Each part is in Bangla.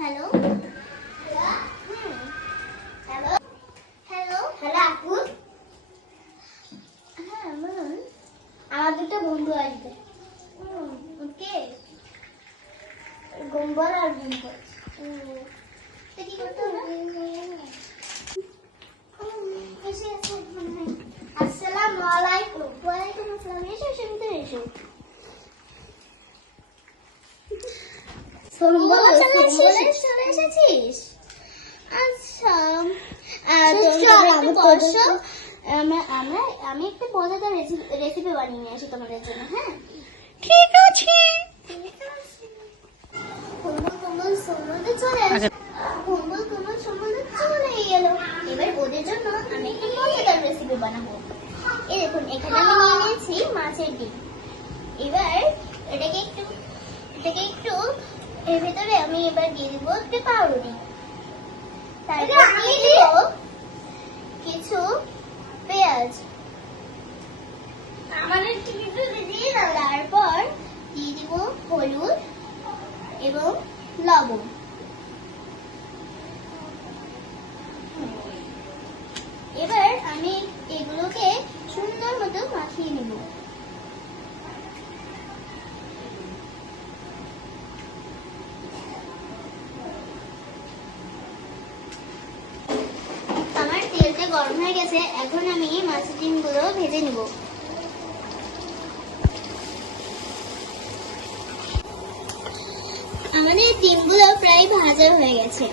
হ্যালো হ্যালো হ্যালো হ্যালো আপু। হ্যাঁ বলুন। আমার দুটো বন্ধু আসবে। ওকে গোম্বর আর গোম্বর। কি করতে হবে? আসসালামু আলাইকুম। ওয়ালাইকুম আসসালাম। এসো এসো ভিতরে এসো। চলে এসেছিস? আচ্ছা আমি একটা মজাদার রেসিপি বানিয়ে নিয়ে আসি তোমাদের জন্য। হ্যাঁ ঠিক আছে। এবার ওদের জন্য আমি একটা মজাদার রেসিপি বানাবো। এই দেখুন, এখানে আমি নিয়ে নিয়েছি মাছের ডিম। এবার এটাকে একটু এর ভিতরে আমি এবার দিয়ে দিব একটু পাউরুটি। তারপর দিয়ে দিব কিছু পেঁয়াজ। তারপর দিয়ে দিব হলুদ এবং লবণ। এবার আমি এগুলোকে সুন্দর মতো মাখিয়ে নেব। আমার তেলটা গরম হয়ে গেছে, এখন আমি মাছের ডিমগুলো ভেজে নিব। আমাদের ডিমগুলো প্রায় ভাজা হয়ে গেছে।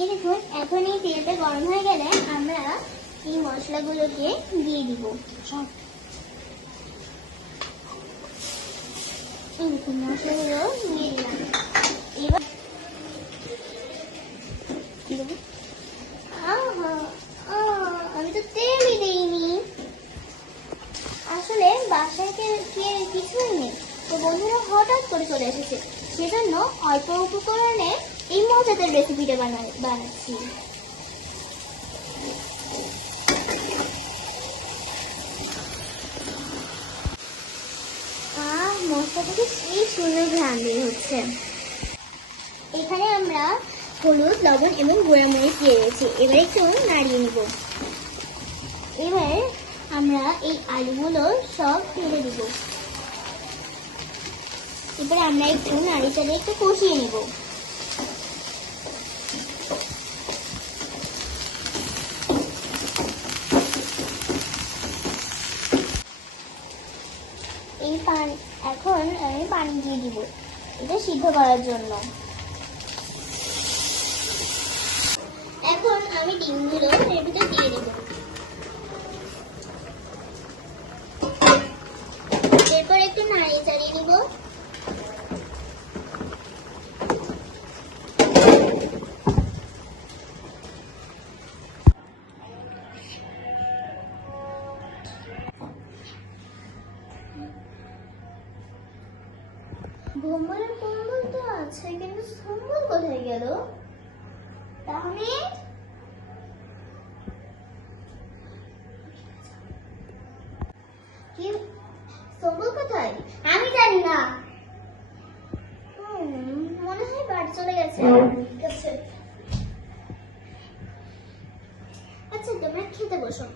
এই দেখুন, এখন এই তেলটা গরম হয়ে গেলে আমরা এই মশলাগুলোকে দিয়ে দিব। এই দেখুন, মশলাগুলো দিয়ে দিলাম। এবার আমি তো তেলই দিইনি। আসলে বাসায় কিছুই নেই, তো বন্ধুরা হঠাৎ করে চলে এসেছে, সেজন্য অল্প উপকরণে এই মজাদার রেসিপিটা বানাচ্ছি। মশলা থেকে সেই সুন্দর ঘ্রাণ বের হচ্ছে। এখানে আমরা হলুদ, লবণ এবং গুঁড়া মরিচ দিয়ে দিয়েছি। এবার একটু নাড়িয়ে নিব। এবার আমরা এই আলুগুলো সব ফেলে দিব। এবার আমরা একটু নাড়ি চাড়িয়ে একটু কষিয়ে নিব। এখন আমি পানি দিয়ে দিব এটা সিদ্ধ করার জন্য। এখন আমি ডিমগুলো এর ভিতরে দিয়ে দেব। এরপর একটু নাড়িয়ে চাড়িয়ে দিব। ভোমরের কম্বল তো আছে, কিন্তু সম্বল কোথায় গেল? তাহলে কি সম্বল কোথায়? আমি জানি না, মনে হয় বাড়ি চলে গেছে। আচ্ছা, তোমরা খেতে বসো।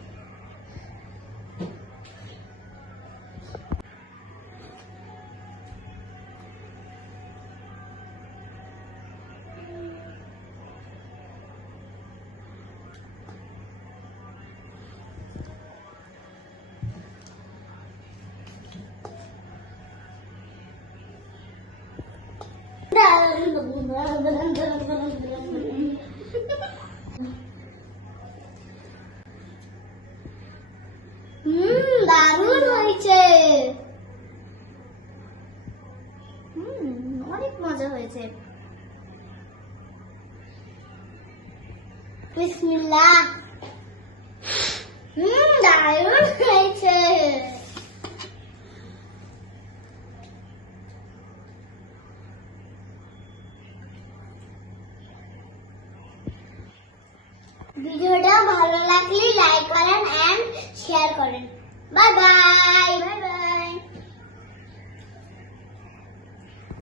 দারুণ হয়েছে। অনেক মজা হয়েছে। বিসমিল্লাহ। দারুণ হয়েছে। ভিডিওটা ভালো লাগলে লাইক করেন এন্ড শেয়ার করেন। Bye bye.